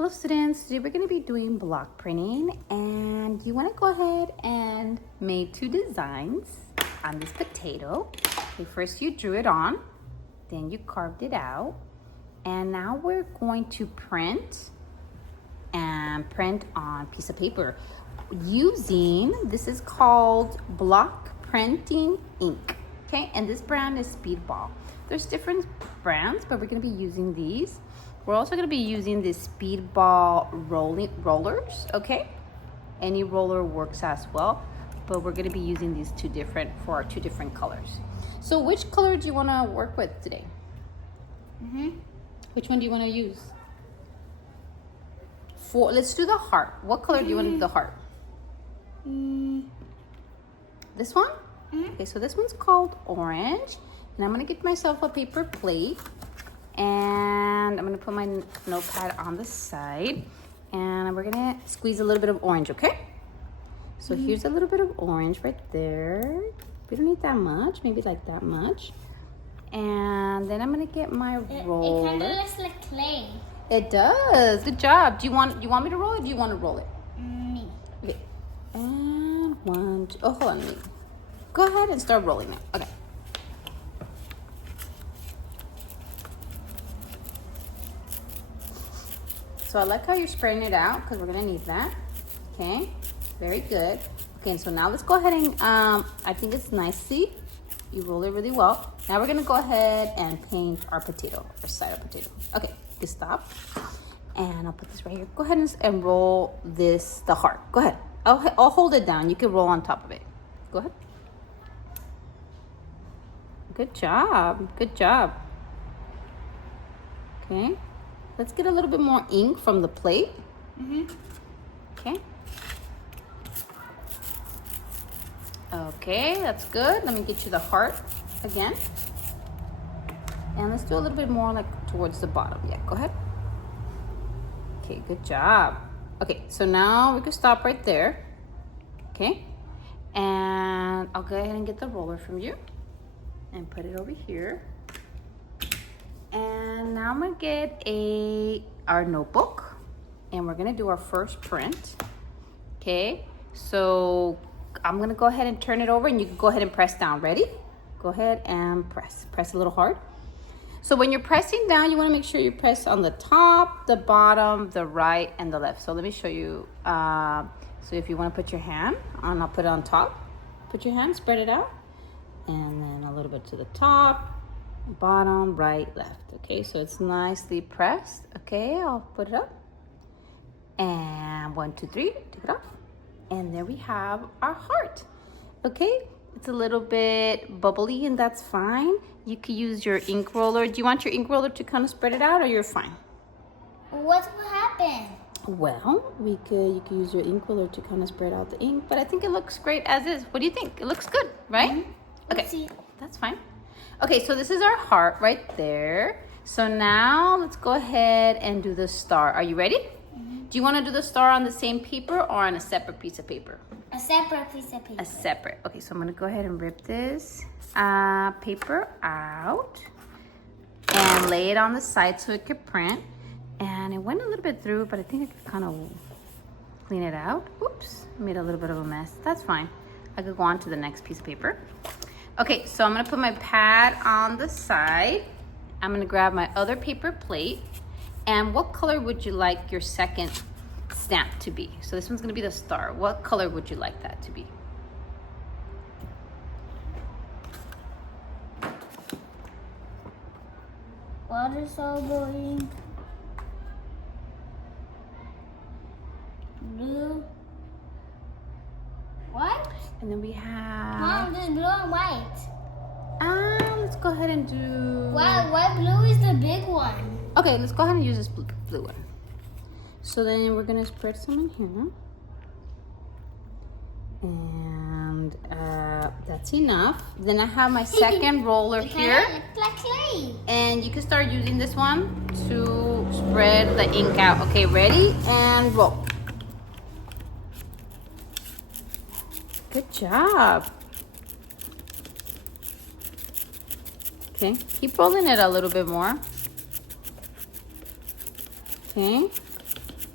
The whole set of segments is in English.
Hello students, today we're going to be doing block printing and you want to go ahead and make two designs on this potato. Okay, first you drew it on, then you carved it out, and now we're going to print on a piece of paper using, this is called block printing ink, okay, and this brand is Speedball. There's different brands, but we're going to be using these. We're also going to be using the Speedball rollers, okay? Any roller works as well, but we're going to be using these for our two different colors. So which color do you want to work with today? Which one do you want to use? Let's do the heart. What color do you want to do the heart? This one? Okay, so this one's called orange. And I'm going to get myself a paper plate. And I'm going to put my notepad on the side. And we're going to squeeze a little bit of orange, okay? So here's a little bit of orange right there. We don't need that much, maybe like that much. And then I'm going to get my roller. It kind of looks like clay. It does. Good job. Do you want me to roll it or do you want to roll it? Me. Okay. And one, two. Oh, hold on. Go ahead and start rolling now. Okay. So I like how you're spreading it out because we're going to need that. Okay. Very good. Okay, so now let's go ahead and, I think it's nicely. You roll it really well. Now we're going to go ahead and paint our potato, our side of potato. Okay, you stop. And I'll put this right here. Go ahead and roll the heart. Go ahead. I'll hold it down. You can roll on top of it. Go ahead. Good job. Good job. Okay. Let's get a little bit more ink from the plate. Okay. Okay, that's good. Let me get you the heart again. And let's do a little bit more like towards the bottom. Yeah, go ahead. Okay, good job. Okay, so now we can stop right there. Okay. And I'll go ahead and get the roller from you and put it over here. And now I'm gonna get our notebook and we're gonna do our first print. Okay, so I'm gonna go ahead and turn it over and you can go ahead and press down. Ready? Go ahead and press a little hard. So when you're pressing down, you wanna make sure you press on the top, the bottom, the right, and the left. So let me show you. So if you wanna put your hand on, I'll put it on top. Put your hand, spread it out. And then a little bit to the top, bottom, right, left. Okay, so it's nicely pressed. Okay, I'll put it up. And 1, 2, 3, take it off. And there we have our heart. Okay, it's a little bit bubbly and that's fine. You could use your ink roller. Do you want your ink roller to kind of spread it out or you're fine? What will happen? Well, you could use your ink roller to kind of spread out the ink, but I think it looks great as is. What do you think? It looks good, right? Okay, that's fine. Okay, so this is our heart right there. So now let's go ahead and do the star. Are you ready? Do you want to do the star on the same paper or on a separate piece of paper? A separate piece of paper. A separate. Okay, so I'm going to go ahead and rip this paper out and lay it on the side so it could print. And it went a little bit through, but I think I could kind of clean it out. Oops, made a little bit of a mess. That's fine. I could go on to the next piece of paper. Okay, so I'm going to put my pad on the side. I'm going to grab my other paper plate. And what color would you like your second stamp to be? So this one's going to be the star. What color would you like that to be? Water soluble. Blue. What? And then we have... Mom, there's blue and white. Let's go ahead and do... Why blue is the big one? Okay, let's go ahead and use this blue one. So then we're going to spread some in here. And that's enough. Then I have my second roller here. It looks like clay. And you can start using this one to spread the ink out. Okay, ready? And roll. Good job. Okay, keep rolling it a little bit more. Okay,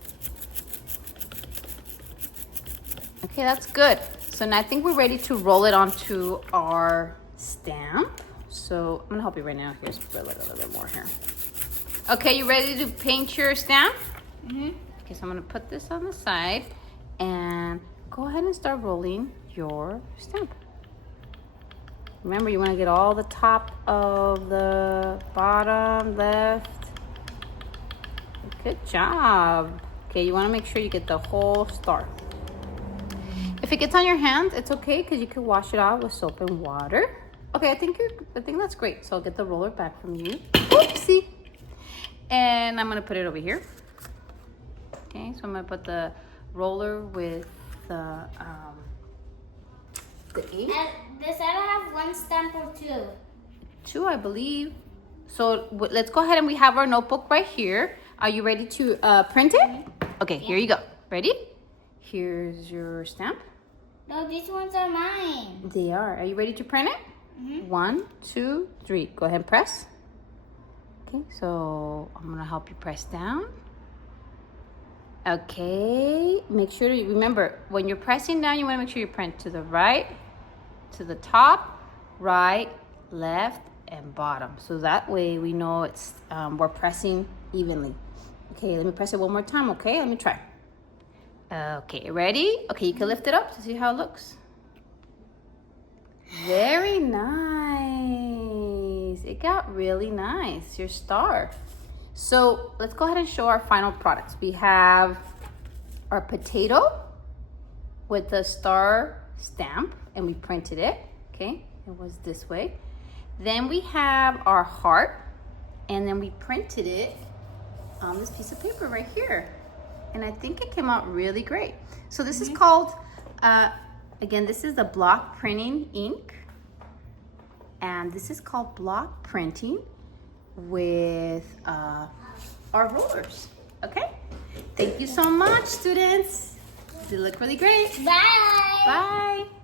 Okay, that's good. So now I think we're ready to roll it onto our stamp. So I'm gonna help you right now. Here's a little bit more here. Okay, you ready to paint your stamp? Mm-hmm. Okay, so I'm gonna put this on the side and go ahead and start rolling your stamp. Remember, you wanna get all the top of the bottom left. Good job. Okay, you wanna make sure you get the whole star. If it gets on your hands, it's okay because you can wash it off with soap and water. Okay, I think that's great. So I'll get the roller back from you. Oopsie. And I'm gonna put it over here. Okay, so I'm gonna put the roller with the ink. And does that have one stamp or two? Two, I believe. So let's go ahead and we have our notebook right here. Are you ready to print it? Mm-hmm. Okay, here you go. Ready? Here's your stamp. No, these ones are mine. They are. Are you ready to print it? Mm-hmm. 1, 2, 3. Go ahead and press. Okay, so I'm gonna help you press down. Okay, make sure you remember when you're pressing down, you wanna make sure you print to the right, to the top, right, left, and bottom. So that way we know it's we're pressing evenly. Okay, let me press it one more time. Okay, let me try. Okay, ready? Okay, you can lift it up to see how it looks. Very nice. It got really nice, your star. So let's go ahead and show our final products. We have our potato with the star stamp, and we printed it. Okay, it was this way. Then we have our heart, and then we printed it on this piece of paper right here. And I think it came out really great. So this is called, again, this is the block printing ink. And this is called block printing with our rollers, okay? Thank you so much, students. You look really great. Bye. Bye.